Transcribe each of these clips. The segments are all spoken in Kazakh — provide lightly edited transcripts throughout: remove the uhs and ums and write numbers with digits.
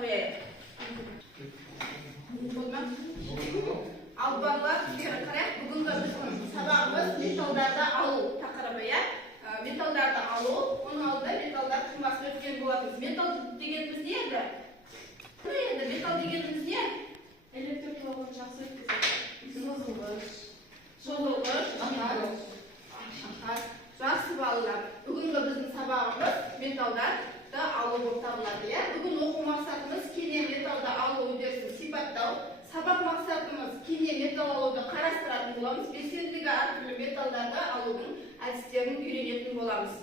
koyayım. Al ballar, bugün de bizim sabahımız metallarda alu takırabıya. Metallarda alu, onun aldı metallar kırmasını ötken boğazımız. Metal degenimiz ne edi? Ne edi? Metal degenimiz ne? Elektrik yolunu жақсы өткізеді. Sozulmuş. Жақсы балалар. Бүгінгі біздің сабағымыз металдарда алу болып табылады. Бүгін оқу мақсатымыз кене металда алу үдерісін сипаттау. Сабақ мақсатымыз кене метал алуды қарастыратын боламыз. Белсенділігі әртүрлі металдарда алудың әдістерін үйренетін боламыз.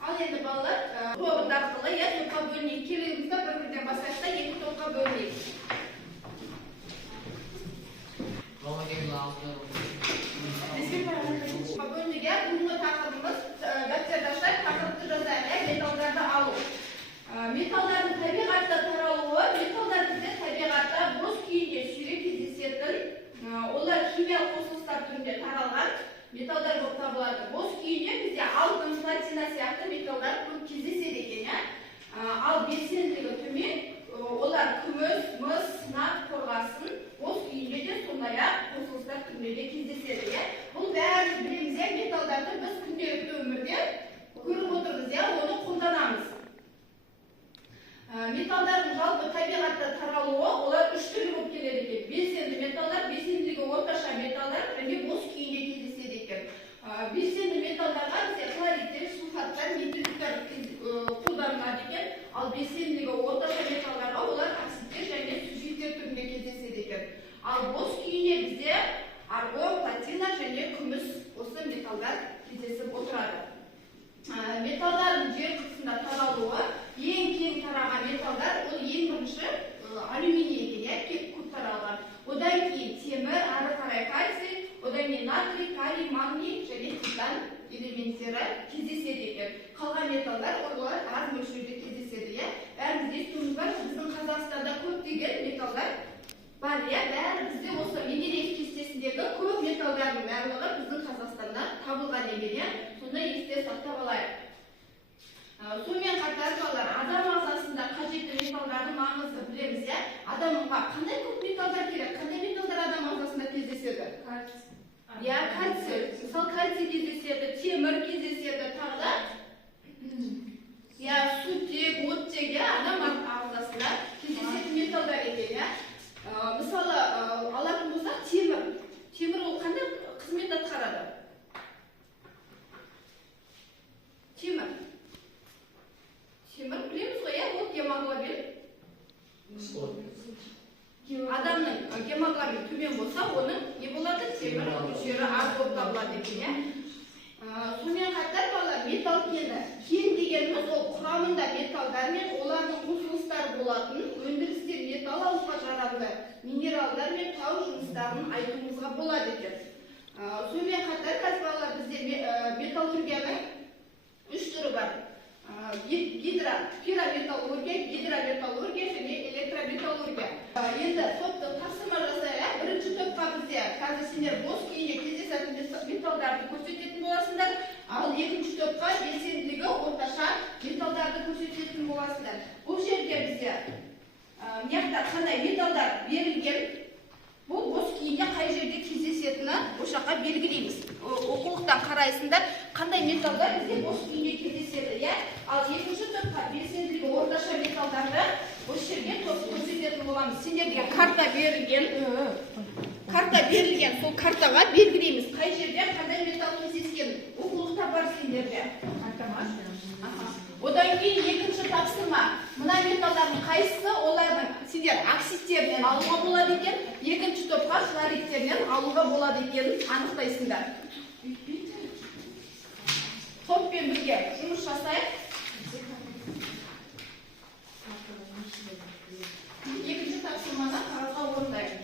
Ал енді балалар, тобында арқылы топқа бөлінейік. Келіңізді бір-бірден бастайықта екі топқа бөлінейік. Bugünkü takımımız daktardaşlar takımda yazarlar metallarda alu. Metalların tabiatta taralуы, metallar bize tabiatta boz kүйінде сирек кездесетін, олар химиялық қосылыстар түрінде таралған металдар болып табылады. Боз күйінде бізде алтын, платина сияқты металдар көп кездеседі екен. Ал белсенділігі төмен, олар күміс, мыс, нақ, қорғасын, боз күйінде де сондай-ақ қосылыстар түрінде кездеседі. Бұл бәріміз білеміз, металдарды біз күнделікті өмірде көріп отырмыз, оны қолданамыз. Металдардың жалпы табиғатта таралуы, олар үш түрлі болып келеді екен. Белсенді металдар, белсенділігі орташа металдар және боз күйінде кездеседі екен. Белсенді металдарға бізде хлориттер, сульфаттар, металлиттер қолданылады екен. Ал белсенділігі орташа металдарға олар оксидтер және сульфиттер түрінде кездеседі екен. Ал боз күйіне бізде аргон, платина және күміс осы металдар кездесіп отырады. Металдардың жер қысында таралуы, ең кең тараған металдар, ол ең бірінші алюминий екен, көп таралған. Одан кейін темір, ары қарай кальций, одан кейін натрий, калий, магний және титан элементтері кездеседі екен. Қалған металдар олар аз мөлшерде кездеседі. Бәріміз естуіміз бар, біздің Қазақстанда көптеген металдар бар. Бәрі бізде осы Менделеев кестесіндегі көп металдардың барлығы біздің Қазақстанда табылған екен. Соны есте сақтап алайық. Сонымен қатар балалар, адам ағзасында қажетті металдардың маңызы білеміз. Адамға қандай көп металдар керек? Қандай металдар адам ағзасында кездеседі? Кальций. Мысалы, кальций кездеседі, темір кездеседі, тағы да сутек, оттек адам ағзасында кездесетін металдар екен. Мысалы, алатын болсақ, темір. Темір ол қандай қызмет атқарады? Темір білеміз ғой, ол гемоглобин. Адамның гемоглобин төмен болса, оның не болады? Темір мөлшері аз болып табылады екен. Сонымен қатар балалар, металл кені. Кен дегеніміз ол құрамында металдар мен олардың қосылыстары болатын өндірістер металл алуға жарамды минералдар мен тау жұмыстарын айтуымызға болады екен. Сонымен қатар балалар, бізде металлургияның үш түрі бар. Пирометаллургия, гидрометаллургия және электрометаллургия. Енді топты тапсырма жасайық. Бірінші топқа бізде қазір сендер боз күйінде кездесетін металдарды көрсететін боласыңдар. Ал екінші топқа белсенділігі орташа металдарды көрсететін боласыңдар. Бұл жерде бізде мияқта қандай металдар берілген, бұл боз күйінде қай жерде кездесетіні осы жаққа белгілейміз. Оқулықтан қарайсыңдар, қандай металдар бізде боз күйінде кездеседі. Ал екінші топқа белсенділігі орташа металдарды осы жерге көрсететін боламыз. Сендерге карта берілген, сол картаға белгілейміз. Қай жерде қандай металл кездескен оқулықта бар сендерде. Одан кейін екінші тапсырма. Мына металдардың қайсысы олардың сендер оксидтерінен алуға болады екен, екінші топқа хлоридтерінен алуға болады екенін анықтайсыңдар. Топпен бірге жұмыс жасайық. Екінші тапсырманы қағазға орындайық.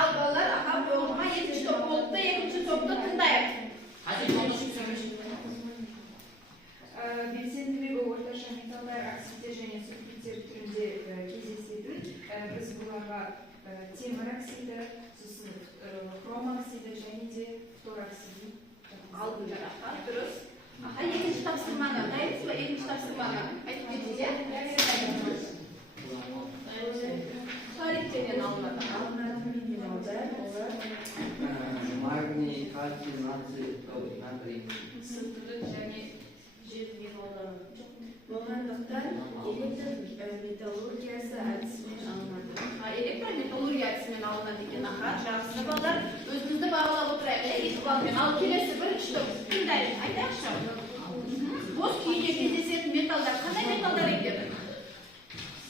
Ал балалар, аға болма, екінші топ болыпты, екінші топты тыңдайық. Белсенділігі темір оксиді, сосын хром оксиді және де фтор оксиді. Aldın tarafa. Dürüst. Aha, ikinci tavsırmanı. Dayınız mı ikinci tavsırmanı? Ayıp geçeceğim. Tarihçeden alınmadı. Magni, kalsiy, natriy. Sıvıtılık және жер металдары. Болғандықтан электр металлургиясы әдісімен алынады. Elektrometallurgiya әдісімен алынады екен. Аха, жақсы балдар. Өзіңізді бағалап отырайық. Екі балмен. Ал келесі бірінші топ. Тыңдайық. Айтайықшы. Бос күйінде кездесетін металдар қандай металдар екен?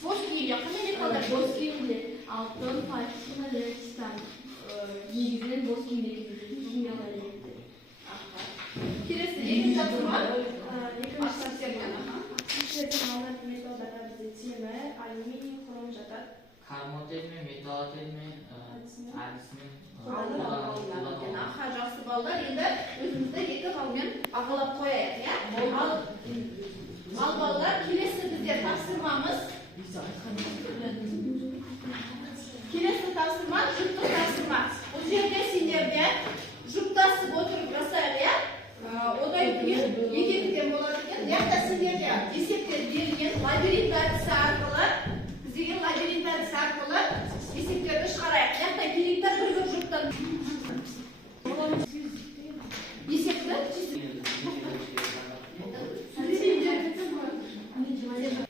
Бос күйінде қандай металдар? Бос күйінде алтын, фосфор, титан. Негізінен бос күйінде кездесетін химиялық элементтер. Келесі екінші тапсырма. Алынатын металдарға бізде темір, алюминий, хром жатады. Karmotel mi, metatel mi, әдісімен Алынады екен. Аха, жақсы балдар. Енді өзімізді екі балмен ағалап қояйық, иә? Ал балдар, келесі бізде тапсырмамыз. Келесі тапсырма жұптық тапсырма. Бұл жерде сендерде жұптасып отырып жасайық, иә? Одан кейін екеуден болады екен. Яғни сендерде есептер берілген лабиринт әдісі арқылы, біздегі лабиринт әдісі арқылы есептерді шығарайық. Яғни керектер бір жұптан есепті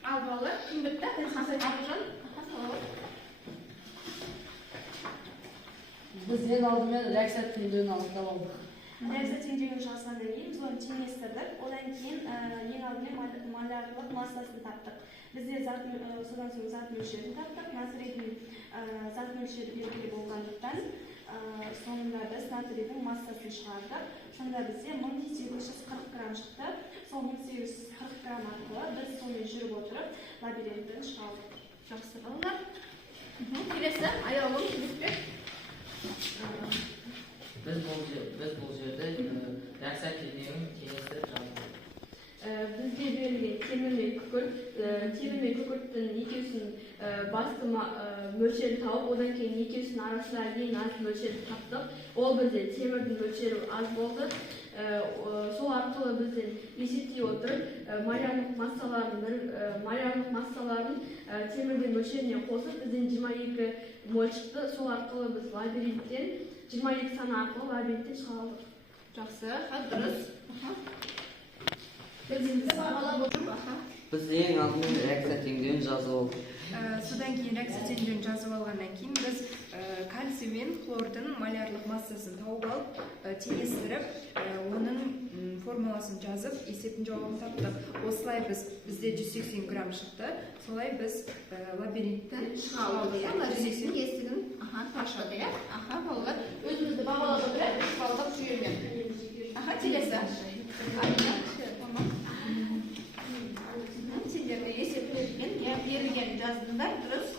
ал балалар кім бітті? Аружан. Biz en aldымен реакция теңдеуін анықтап алдық. Реакция теңдеуін жасағаннан кейін біз оны теңестірдік. Одан кейін ең алдымен молярлық массасын таптық. Бізде содан соң зат мөлшерін таптық. Натрийдің зат мөлшері белгілі болғандықтан соңында біз натрийдің массасын шығардық. Сонда бізде 1840 грамм шықты. Сол 1840 грамм арқылы біз сонымен жүріп отырып лабиринттен шығардық. Жақсы балалар. Келесі аяулым Жүзбек. Biz bu жерде реакция теңдеуін теңестіріп жаздық. Бізде берілген темір мен күкірттің екеусінің басты мөлшерін тауып, одан кейін екеусінің арасында ең аз мөлшерді таптық. Ол бізде темірдің мөлшері аз болды. Сол арқылы бізден есептей отырып, малярлық массаларын темірдің мөлшеріне қосып, бізден 22 моль шықты. Сол арқылы біз лабириттен 22 саны арқылы лабириттен шығардық. Жақсы, дұрыс. Өзіңізді бағалап отырып, Biz ең алдымен реакция теңдеуін жазып алдық. Содан кейін реакция теңдеуін жазып алғаннан кейін біз кальций мен хлордың молярлық массасын тауып алып, теңестіріп, оның формуласын жазып, есептің жауабын таптық. Осылай бізде 180 грамм шықты. Солай біз лабиринттен шығалды, иә? Лабириттің есігін ашады, иә? Балалар, өзімізді бағалап отырып, үш балдық жүйемен. Келесі. Сендерге берілген жаздыңдар, дұрыс.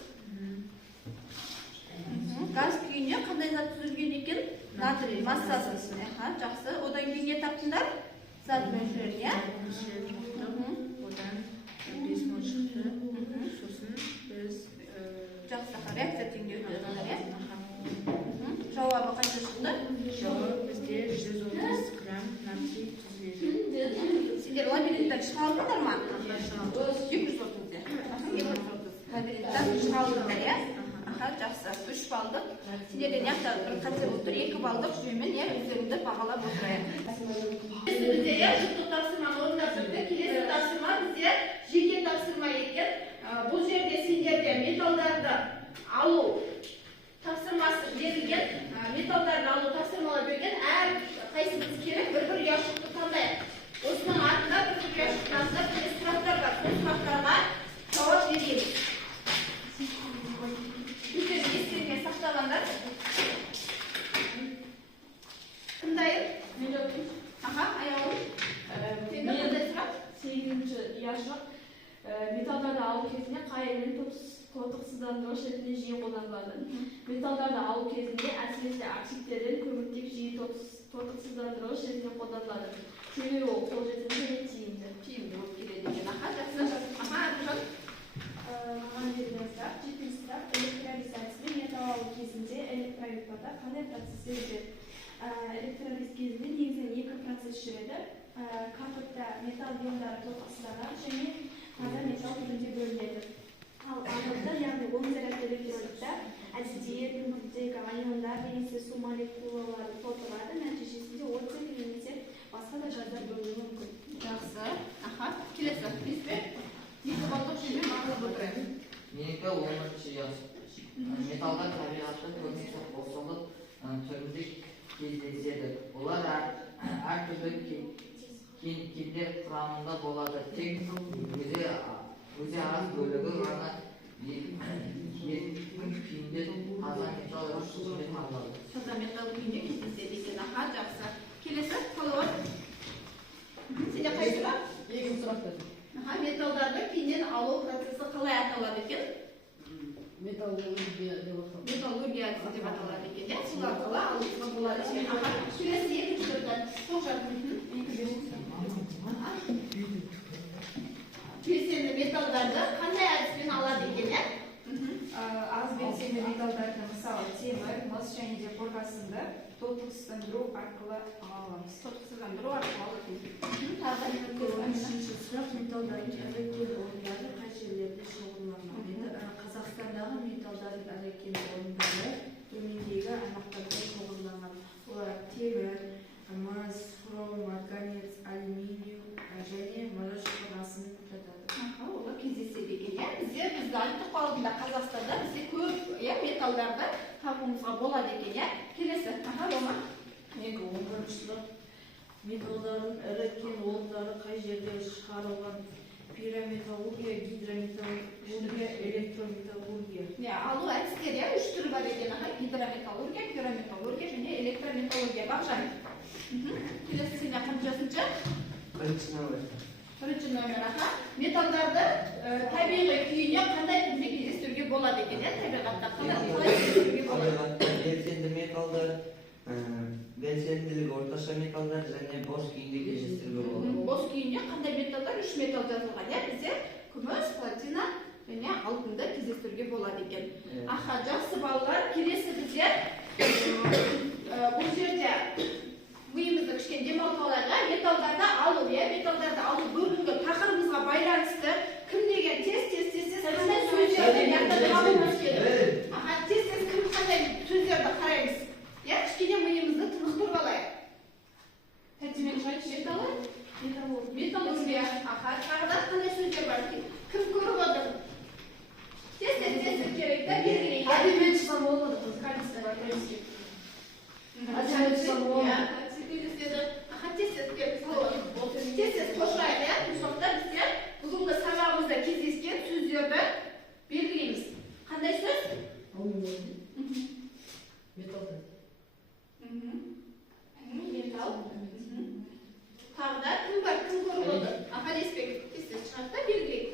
Газ күйінде қандай зат түзілген екен? Натрий массасы. Жақсы. Одан кейін не таптыңдар? Зат мөлшері, иә? Одан 5 моль шықты. Сосын біз Жақсы. Реакция теңдеуін жаздыңдар, иә? Жауабы қанша шықты? жауап бізде 130 грамм натрий түзіледі. Сендер лабириттен шығалдыңдар ма? 230. Лабириттен шығалдыңдар, иә? Жақсы. 3 балдық. Сендерден яқта бір қате отыр, 2 балдық жүйемен өздеріңді бағалап отырайық. Бізде жұптық тапсырманы орындап жүрді. Келесі тапсырма бізде жеке тапсырма екен. Бұл жерде сендерде металдарды алу тапсырмасы берілген, металдарды алу тапсырмалар берген, әр қайсымыз керек бір ұяшықты таңдайық. Осының артында бір ұяшықтың артында бір сұрақтар бар. Сол сұрақтарға жауап береміз. Өздерің естеріңе сақтағандар. Тыңдайық. Аяулым. Сенде қандай сұрақ? 8-ші ұяшық металдарды алу кезінде қай элемент тотықсыздандырғыш ретінде жиі қолданылады. Металдарды алу кезінде әсіресе оксидтерден көміртек жиі тотықсыздандырғыш ретінде қолданылады. Себебі ол қолжетімді және тиімді. Тиімді болып келеді екен. Жақсы. Аружан. Маған берген сұрақ, жетінші сұрақ, электролиз әдісімен металл алу кезінде Sizce elektroliz кезінде негізінен екі процесс жүреді. Катодта металл иондары тоғысылған және таза металл түрінде бөлінеді. Ал анодта, яғни оң зарядты электродта әдетте дүңгірдегі иондар немесе су молекулалары толтырады, нәтижесінде оттек немесе басқа да газдар бөлінуі мүмкін. Жақсы. Келесі. Беспек. Екі балдық жүйе маңызды отырайын. Менікі 10-ші яз. Металдар табиғатта көбінесе қосылып түрінде кездеседі. Олар әртүрлі кендер құрамында болады. Тек өзі арас бөлігі ғана күйінде таза металл түрінде табылады. Таза металл күйінде кездеседі екен. Жақсы. Келесі. Қалуы. Сенде қай сұрақ? Екінші сұрақ берді. Металдарды кейіннен алу процесі қалай аталады екен? Металлургия деп аталады. Металлургия деп аталады екен. Сол арқылы алуға болады екен. Келесі екінші түрді. Белсенді металдарды қандай әдіспен алады екен? Аз белсенді металдарды, мысалы темір, мыс және де қорғасынды тотықсыздандыру арқылы аламыз. Тотықсыздандыру арқылы алады. Үшінші сұрақ металдардың ірі кен орындары қай жерлерде шоғырланады? Қазақстандағы металдардың ірі кен орындары төмендегі аймақтарда шоғырланған. Олар темір, мыс, хром, марганец, алюминий және мырыш қорғасын жатады. Олар кездеседі екен. Бізде айтып алдында Қазақстанда бізде көп металдарды табуымызға болады екен. Келесі. Рома. 11-ші сұрақ. Металдардың ірі кен орындары қай жерде шығарылған? Пирометаллургия, гидрометаллургия, электрометаллургия. Алу әдістері үш түрі бар екен. Гидрометаллургия, пирометаллургия және электрометаллургия. Бақжан. Келесі сене қаншасыншы? Бірінші номер. Металдарды табиғи күйіне қандай түрде кездестіруге болады екен? Табиғатта қалай кездестіруге болады? Белсенді металдар, белсенділігі орташа металдар және бос күйінде кездестіруге болады. Бос күйінде қандай металдар? Үш металл жазылған. Бізде күміс, платина және алтынды кездестіруге болады екен. Жақсы балалар, келесі бізде бұл жерде миымызды кішкене демалқаларға металдарды алу, металдарды алу бүгінгі тақырыбымызға байланысты кім деген тез қандай сөздерді табуымыз керек. Тез кім қандай сөздерді қараймыз. Кішкене миымызды тынықтырып алайық. Металлургия. Тағыда қандай сөздер бар? Кім көріп отыр? Тез керек та белгілейік. Әдебиет шығам олмады қыз. Әдебиет шығам олмады. Тез қошырайық. Сондықтан біздер бүгінгі сабағымызда кездескен сөздерді белгілейміз. Қандай сөз? Металл. Металл. Тағыда кім бар? Кім көріп отыр? Деспек. Тез шығарып та белгілейік.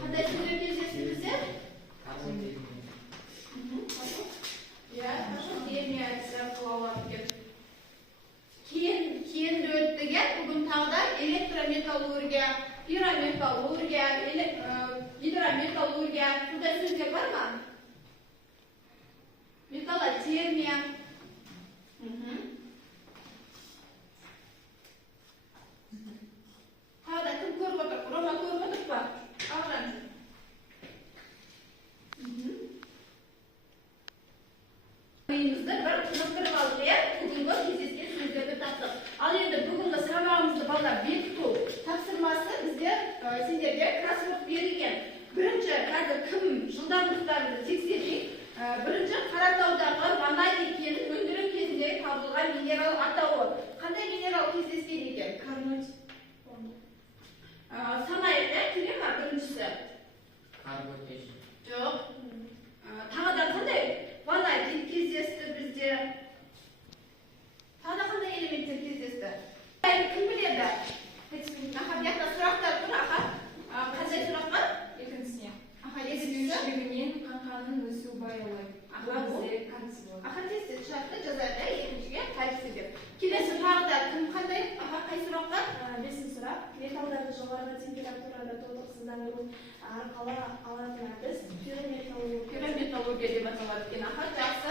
Қандай сөздер кездесті біздер? Хемия әдісі арқылы алады екен. Кенді өттіге бүгін тағда электрометаллургия, пирометаллургия, гидрометаллургия. Бұндай сөздер бар ма? Металлотермия. Тағда кім көріп отыр? Рома көріп отыр ба? Қағыран. Миымызды бір тынықтырып алдық, бүгінгі кездескен сөздерді таптық. Ал енді бүгінгі сабағымызды балалар бекіту тапсырмасы біздер сендерге кроссворд берілген. Бірінші қазір кім жылдамдықтарды тексерейік. Бірінші Қаратаудағы ванадий кенін өндіру кезінде табылған минерал атауы. Қандай минерал кездескен екен? Карнот. Санайық, келе ма біріншісі? Карботеш. Жоқ. Тағы да қандай? Ванадий кездесті бізде. Тағы қандай элементтер кездесті? Кім біледі? Бұяқта сұрақтар тұр, қандай сұрақ бар? Екіншісіне. Екіншісі? Қаңқаның өсу байлығы. Тез шартты жазайық, екіншіге кальций деп. Келесі тағы да кім қандай? Қай сұрақ бар? Бесінші сұрақ. Металдарды жоғарғы температурада тотықсыздандыру арқылы алатын әдіс пирометаллургия деп аталады екен. Жақсы.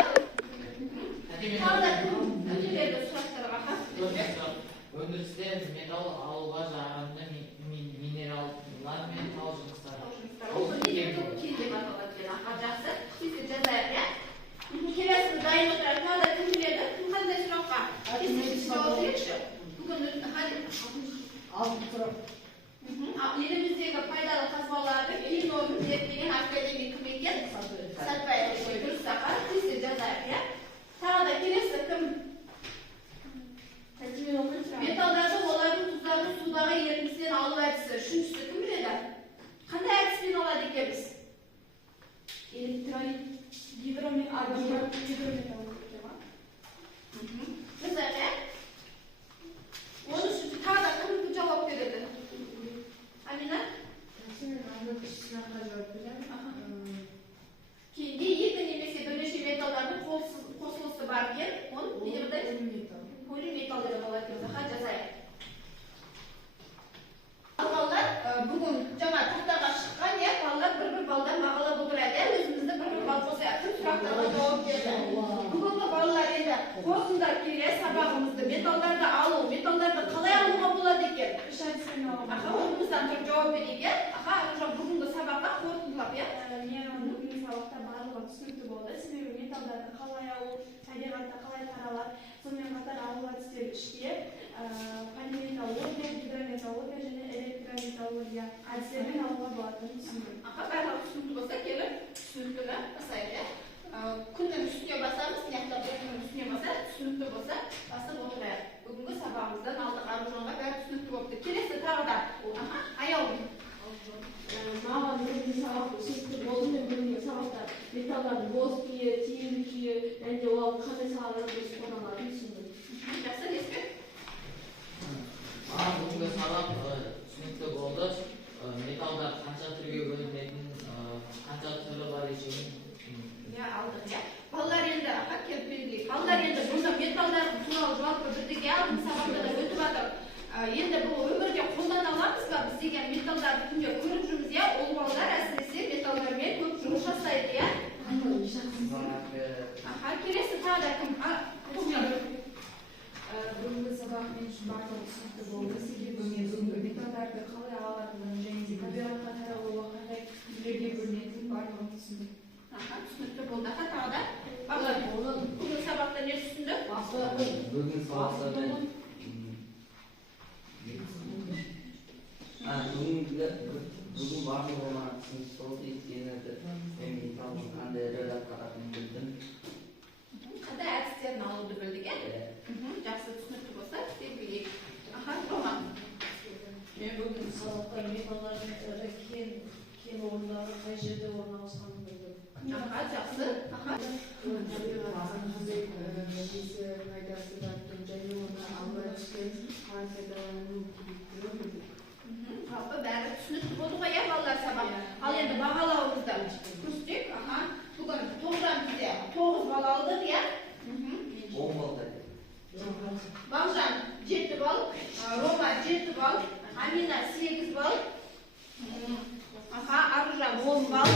Тағы да кім Elektrolit gidrometall Mesela onun için tağda kırmızı cevap verildi. Amina? Kendi yakın nemesi dönüşüm metallarının kosmosu varken onun bir de polimetalları olarak hacazaya. Ballar bugün cama tahtaga chiqqan ya ballar bir baldan bag'alab o'tiradi. O'zimizda bir bal bo'lsa, suratlarga javob berdi. Bugungi ballar endi qo'rqindirib kelgan sababimizda metallarni alу, metallarni qalay olуга bo'ladi ekan? Aha, o'zimizdan turib javob beraylik. Aha, o'sha bugungi sababda qo'rqindirib ya. Men bugungi sababda bарлigi tushunti bo'ldi. Sebebi metallarni qalay olу, tabiatda qalay taraladi, sonradan qator avlodlar ishga polimetallurgiya, gidrometallurgiya және elektrometallurgiya adislardan olуга bo'ladini tushundim. Aha, bari tushunti bo'lsa, kelib tushuntiga basaylik. Kunning ustiga basamiz, yaxshilab kunning ustiga basa, tushunti bo'lsa, basib o'tiradi. Bugungi sababimizdan aldiq Armonga bari tushunti bo'libdi. Kelasi tag'da. Aha, ayol. Mağan bir sabah sürekli oldu ve bugün sabahta metallarda boz kuyu, tiyil kuyu, bence o kafe sahaları da soralar düşündüm. Yaxshi, Nesbek. Bugungi sabab tushunti bo'ldi. Metallar qancha turga bo'linadi, qancha turi bor ekan. Ya aldık ya. Ballar endi aha kelib ballar endi bunda metallar turali javob berdik. Aldım sababda da o'tib atib. Endi bu ömürge qo'llana olamizmi? Biz degan metallarni kunga ko'rib yuribmiz ya. O'l bolalar aslida metallarga ko'p yumush ishlaydi ya. Aha, kelasi tag'da kim? Bugungi sabab men shu bardoq tushunti bo'ldi. Sebebi men bugungi metallarni qalay oladimi және tabiatga taralуы qanday turlarga bo'linadi bardoq tushundim. Aha, tushunti bo'ldi. Aha, tag'da. Ballar bugun sababda ne tushundik? Bugün sabahlarda bugün bарлығы olan сол екенді мен металдың қандай рөлап қаратынын білдім. Qanday adislarni oluvdi bildik ya. Yaxshi tushunti bo'lsa, deb bildik. Aha, Roman. Men bugun sabahda metallarning кен o'rnlari qay yerda o'rnashganini bildim. Aha, yaxshi. Aha. Жалпы бәрі түсінікті болды ғой ya балалар сабақ. Ал енді бағалауымызда көрсетейік. Aha. Бүгін 9-дан бізде 9 бал алдық ya. 10 balda. Бағжан 7 бал, Рома 7 бал, Амина 8 бал, Aha, Arıcan 10 bal,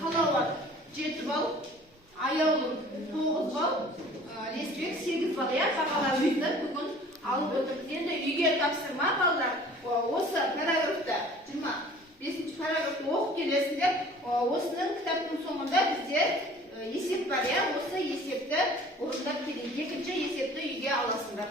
Salavat 7 bal, Ayolum 9 bal, Lesbek 8 bal ya. Бағаларымызды бүгін alып отырмыз. Енді үйге тапсырма балдар. Осы параграфта 25-ші параграфты оқып келесіңдер. Осының кітаптың соңында бізде есеп бар я. Осы есепті орындап келейік. Екінші есепті үйге аласыңдар.